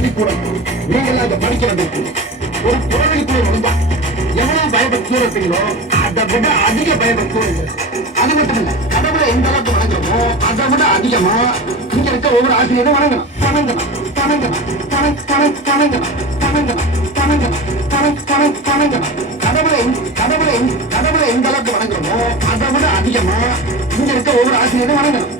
பள்ளிக்கூடம் நீங்களாம் இங்க படிக்கிறதுக்கு ஒரு கோவிலுக்குள்ள நுழைஞ்சா எவ்வளவு பயபக்தியோட இருப்பீங்களோ அதை விட அதிக பயபக்தியோட அது மட்டும் இல்ல கடவுளை எந்த அளவுக்கு வணங்குறோமோ அதை விட அதிகமா இங்க இருக்க ஒவ்வொரு ஆசிரியரும் வணங்கணும் வணங்கணும் வணங்கணும் வணங்கணும் வணங்கணும் வணங்கணும் வணங்கணும் கடவுளை எந்த அளவுக்கு வணங்குறோமோ அதை விட அதிகமா இங்க இருக்க ஒவ்வொரு ஆசிரியரும் வணங்கணும்.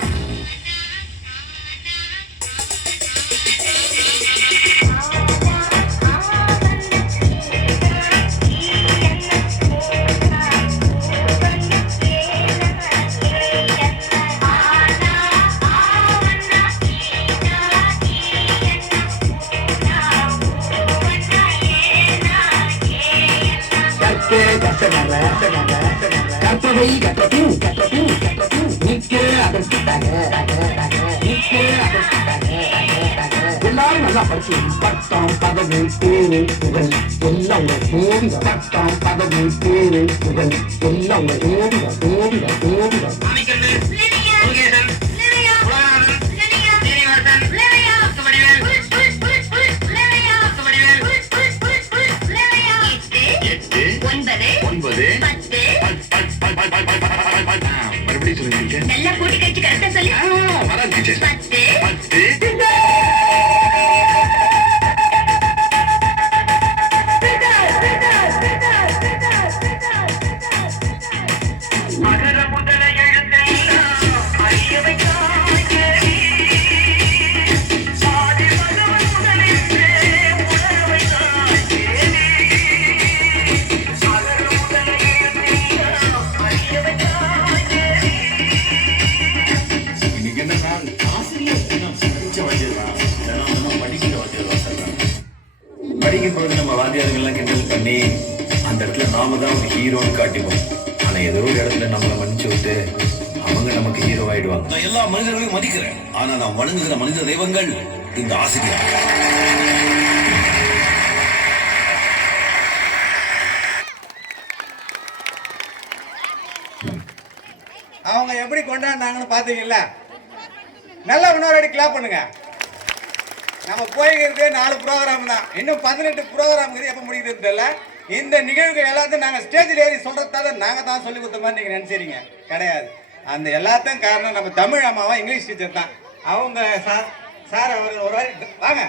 கற்பவை கற்றபின் எல்லாரும் நல்லா படிச்சு பட்டம் பதவி பேரு புகழ் எல்லாம் பட்டம் பதவி பேரு புகழ் எல்லாம் மறுபடியும் சொல்லுங்க. நல்லா கூட்டி கழிச்சு கரெக்டா சொல்லி படிக்கும்போது நம்ம வாத்தியார்கள்லாம் கிண்டல் பண்ணி அந்த இடத்துல நாம தான் ஒரு ஹீரோன்னு காட்டிப்போம். ஆனா ஏதோ ஒரு இடத்துல நம்மளை மன்னிச்சு விட்டு அவங்க நமக்கு ஹீரோ ஆயிடுவாங்க. நான் எல்லா மனிதர்களையும் மதிக்கிறேன். ஆனா நான் வணங்குகிற மனித தெய்வங்கள் இந்த ஆசிரியர். அவங்க எப்படி கொண்டாடினாங்கன்னு பாத்தீங்கல்ல. நல்லா இன்னொரு அடி கிளாப் பண்ணுங்க. நம்ம போய்கிறது 4 ப்ரோக்ராம் தான். இன்னும் 18 ப்ரோக்ராம் எப்போ முடியுதுன்னு தெரியல. இந்த நிகழ்வுகள் எல்லாத்தையும் நாங்கள் ஸ்டேஜில் ஏறி சொல்கிறதால நாங்கள் தான் சொல்லி கொடுத்த மாதிரி நீங்கள் நினச்சிறீங்க. கிடையாது. அந்த எல்லாத்தையும் காரணம் நம்ம தமிழ் அம்மாவா இங்கிலீஷ் டீச்சர் தான். அவங்க சார் அவர்கள் ஒரு வாரி வாங்க.